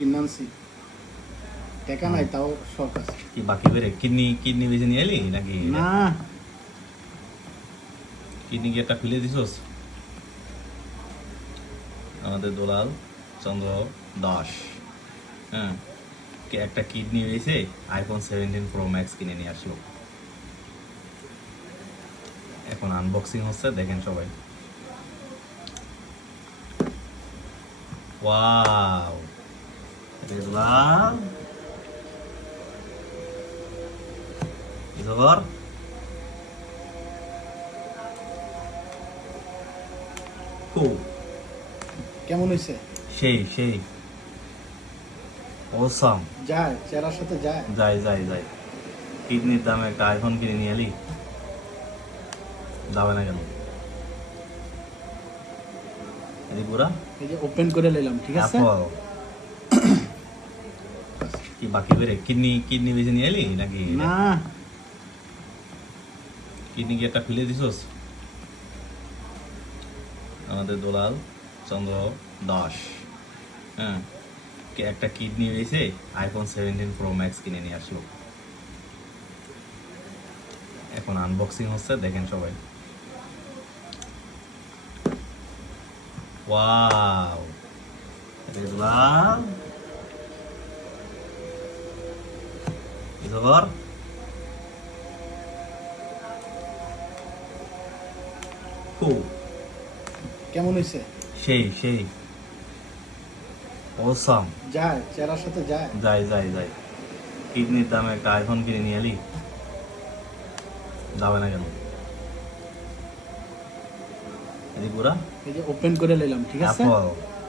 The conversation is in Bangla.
কিনানছি টাকা নাই তাও শখ আছে। কি বাকি বেরে কিডনি বেশি নিয়ে এলি নাকি? না কিডনি কি একটা খুলে দিছস? আমাদের দোলাল চন্দ্র দাস, হ্যাঁ, একটা কিডনি হয়েছে, আইফোন 17 প্রো ম্যাক্স কিনে নিয়ে আসলো। এখন আনবক্সিং হচ্ছে, দেখেন সবাই। ওয়াও, দোলাল খবর? খুব কেমন হয়েছে? সেই সেই অসাম। যায় চেহারার সাথে যায়। যাই যাই যাই কিডনির দামে একটা আইফোন কিনে নিয়ে এলি, যাবে না কেন? এদিক পুরা এই যে ওপেন করে নিলাম, ঠিক আছে। অ্যাপল কি বাকি বেরে কিডনি বেশি নিয়ে এলি নাকি? না কিডনি কি একটা খুলে দিছস? আমাদের দোলাল চন্দ্র দাস, হ্যাঁ, একটা কিডনি হয়েছে, আইফোন 17 প্রো ম্যাক্স কিনে নিয়ে আসলো। এখন আনবক্সিং হচ্ছে, দেখেন সবাই। ওয়াও, দোলাল কি খবর? খুব কেমন হয়েছে? সেই সেই অসাম। যায় চেহারার সাথে যায়। যাই যাই যাই কিডনির দামে একটা আইফোন কিনে নিয়ে এলি, যাবে না কেন? এদিক পুরা এই যে ওপেন করে নিলাম, ঠিক আছে। অ্যাপল